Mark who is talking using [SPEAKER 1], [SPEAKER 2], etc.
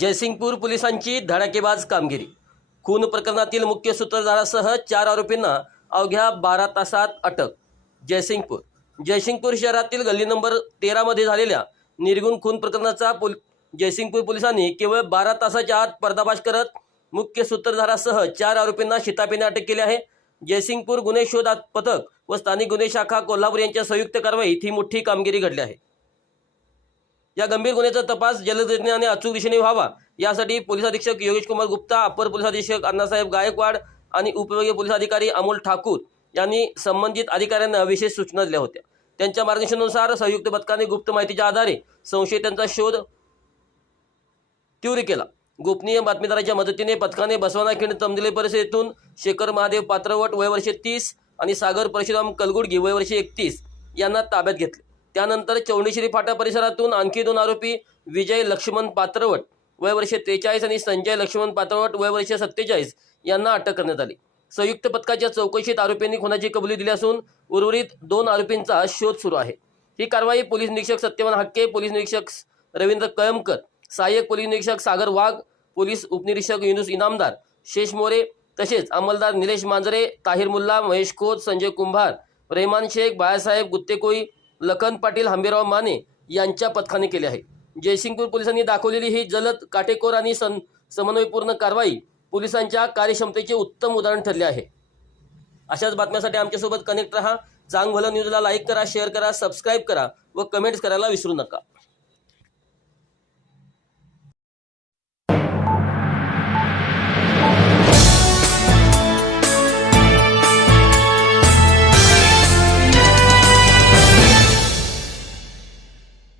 [SPEAKER 1] जयसिंगपूर पोलिसांची धडाकेबाज कामगिरी. खून प्रकरणातील मुख्य सूत्रधारासह चार आरोपींना अवघ्या बारा तासात अटक. जयसिंगपूर. जयसिंगपूर शहरातील गल्ली नंबर तेरामध्ये झालेल्या निर्गुण खून प्रकरणाचा पोल जयसिंगपूर पोलिसांनी केवळ बारा तासाच्या आत पर्दाफाश करत मुख्य सूत्रधारासह चार आरोपींना शितापीने अटक केली आहे. जयसिंगपूर गुन्हे शोध पथक व स्थानिक गुन्हे शाखा कोल्हापूर यांच्या संयुक्त कारवाईत ही मोठी कामगिरी घडली आहे. या गंभीर गुन्ह्याचा तपास जलदगतीने आणि अचूक दिशेने व्हावा. यासाठी पोलीस अधीक्षक योगेश कुमार गुप्ता अपर पोलीस अधीक्षक अण्णासाहेब गायकवाड आणि उपविभागीय पोलीस अधिकारी अमोल ठाकूर यांनी संबंधित अधिकाऱ्यांना विशेष सूचना दिल्या होत्या. त्यांच्या मार्गदर्शनानुसार संयुक्त पथकाने गुप्त माहितीच्या आधारे संशयितांचा शोध तीव्र केला. गोपनीय बातमीदाराच्या मदतीने पथकाने बसवाना खिंड तमदिले परिसरातून शेखर महादेव पात्रवट वयवर्षे तीस आणि सागर परशुराम कलगुडगी वयवर्षे एकतीस यांना ताब्यात घेतले. त्यानंतर चौंडेश्वरी फाटा परिसरातून आणखी दोन आरोपी विजय लक्ष्मण पात्रवट वयवर्षे त्रेचाळीस आणि संजय लक्ष्मण पात्रवट वयवर्षे सत्तेचाळीस यांना अटक करण्यात आली. संयुक्त पथकाच्या चौकशीत आरोपींनी खुनाची कबुली दिली असून उर्वरित दोन आरोपींचा शोध सुरू आहे. ही कारवाई पोलीस निरीक्षक सत्यवान हक्के पोलीस निरीक्षक रवींद्र कळमकर सहाय्यक पोलीस निरीक्षक सागर वाघ पोलीस उपनिरीक्षक युनुस इनामदार शेष मोरे तसेच अंमलदार निलेश मांजरे ताहिर मुल्ला महेश खोत संजय कुंभार रेहमान शेख बाळासाहेब गुत्तेकोई लखन पाटील हंबीराव माने यांच्या पथकाने केले आहे. जयसिंगपूर पोलिसांनी दाखवलेली ही जलद काटेकोर आणि सं समन्वयपूर्ण कारवाई पोलिसांच्या कार्यक्षमतेचे उत्तम उदाहरण ठरले आहे. अशाच बातम्यासाठी आमच्यासोबत कनेक्ट रहा. चांगभलं न्यूजला लाईक करा शेअर करा सबस्क्राईब करा व कमेंट्स करायला विसरू नका.